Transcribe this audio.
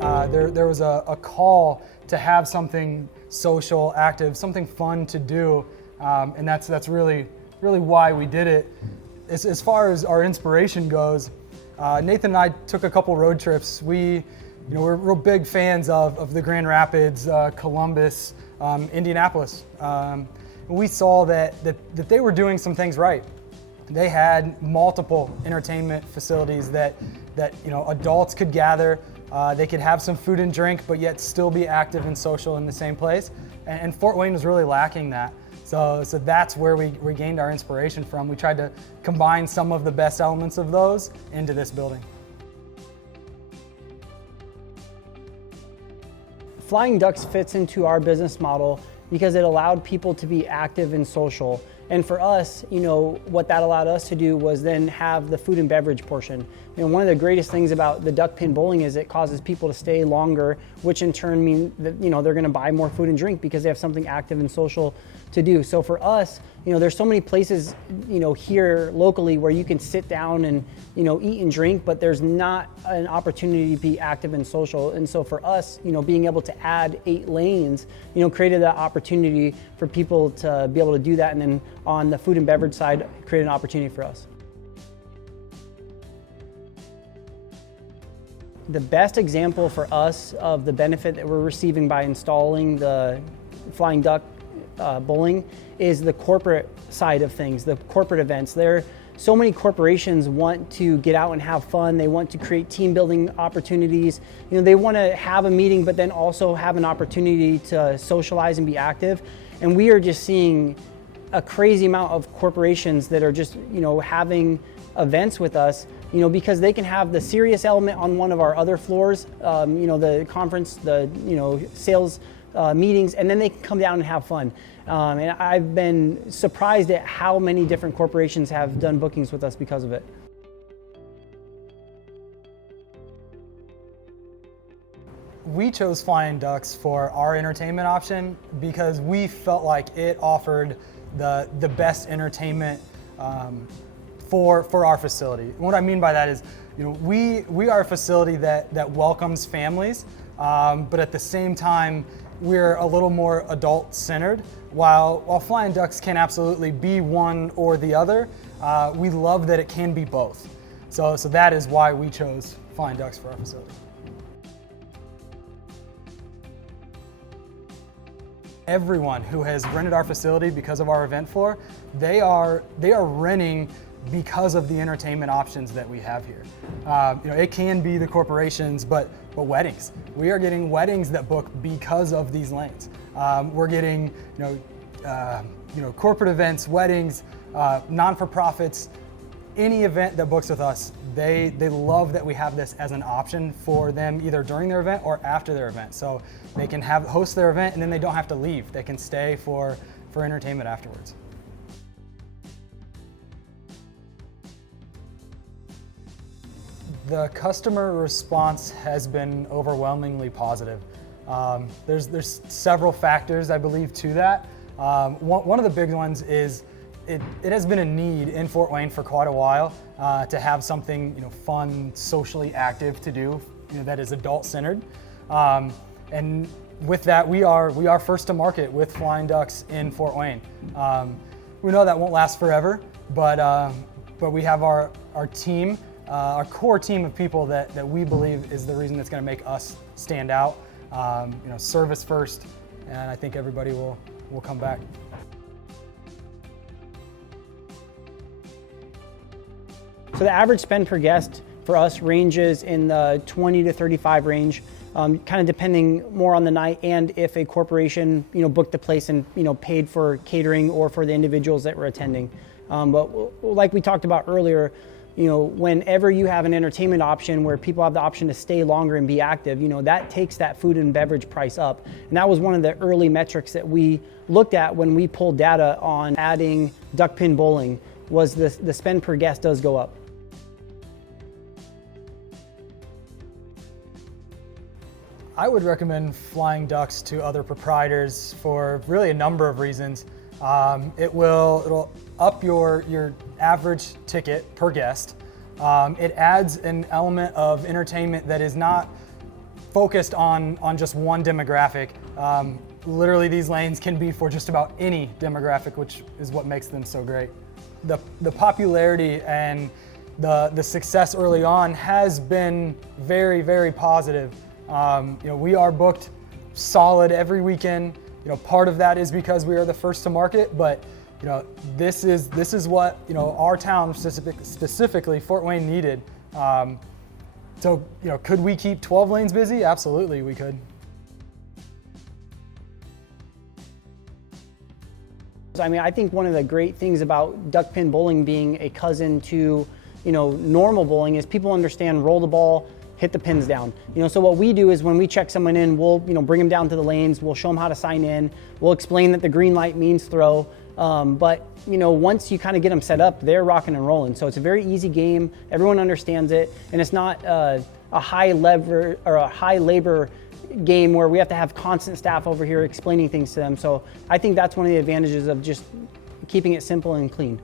there was a call to have something social, active, something fun to do, and that's really why we did it. As far as our inspiration goes, Nathan and I took a couple road trips. We're real big fans of the Grand Rapids, Columbus, Indianapolis. We saw that they were doing some things right. They had multiple entertainment facilities that adults could gather. They could have some food and drink, but yet still be active and social in the same place. And Fort Wayne was really lacking that. So that's where we gained our inspiration from. We tried to combine some of the best elements of those into this building. Flying Ducks fits into our business model because it allowed people to be active and social. And for us, what that allowed us to do was then have the food and beverage portion. One of the greatest things about the duck pin bowling is it causes people to stay longer, which in turn means that they're going to buy more food and drink because they have something active and social to do. So for us, there's so many places, here locally where you can sit down and, eat and drink, but there's not an opportunity to be active and social. And so for us, being able to add 8 lanes, created that opportunity for people to be able to do that. And then on the food and beverage side, create an opportunity for us. The best example for us of the benefit that we're receiving by installing the Flying Duck bowling is the corporate side of things, the corporate events. So many corporations want to get out and have fun. They want to create team building opportunities. They want to have a meeting, but then also have an opportunity to socialize and be active. And we are just seeing a crazy amount of corporations that are just, having events with us, because they can have the serious element on one of our other floors, the conference, the, sales meetings, and then they can come down and have fun. And I've been surprised at how many different corporations have done bookings with us because of it. We chose Flying Ducks for our entertainment option because we felt like it offered the best entertainment for our facility. And what I mean by that is, we are a facility that welcomes families, but at the same time, we're a little more adult-centered. While Flying Ducks can absolutely be one or the other, we love that it can be both. So that is why we chose Flying Ducks for our facility. Everyone who has rented our facility because of our event floor, they are renting because of the entertainment options that we have here. It can be the corporations, but weddings. We are getting weddings that book because of these lanes. We're getting corporate events, weddings, non-for-profits. Any event that books with us, they love that we have this as an option for them either during their event or after their event. So they can host their event and then they don't have to leave. They can stay for entertainment afterwards. The customer response has been overwhelmingly positive. There's several factors, I believe, to that. One of the big ones is it has been a need in Fort Wayne for quite a while to have something fun, socially active to do that is adult-centered. And with that, we are first to market with Flying Ducks in Fort Wayne. We know that won't last forever, but we have our team. Our core team of people that we believe is the reason that's going to make us stand out. Service first, and I think everybody will come back. So the average spend per guest for us ranges in the 20 to 35 range, kind of depending more on the night and if a corporation booked the place and paid for catering or for the individuals that were attending. But like we talked about earlier, whenever you have an entertainment option where people have the option to stay longer and be active, that takes that food and beverage price up. And that was one of the early metrics that we looked at when we pulled data on adding duck pin bowling, was the spend per guest does go up. I would recommend Flying Ducks to other proprietors for really a number of reasons. It'll up your average ticket per guest. It adds an element of entertainment that is not focused on just one demographic. Literally, these lanes can be for just about any demographic, which is what makes them so great. The popularity and the success early on has been very, very positive. We are booked solid every weekend. Part of that is because we are the first to market, but this is what our town specifically Fort Wayne needed. So could we keep 12 lanes busy? Absolutely, we could. I think one of the great things about duck pin bowling being a cousin to normal bowling is people understand roll the ball, hit the pins down. So what we do is when we check someone in, we'll bring them down to the lanes, we'll show them how to sign in, we'll explain that the green light means throw. But once you kind of get them set up, they're rocking and rolling. So it's a very easy game. Everyone understands it, and it's not a high lever or a high labor game where we have to have constant staff over here explaining things to them. So I think that's one of the advantages of just keeping it simple and clean.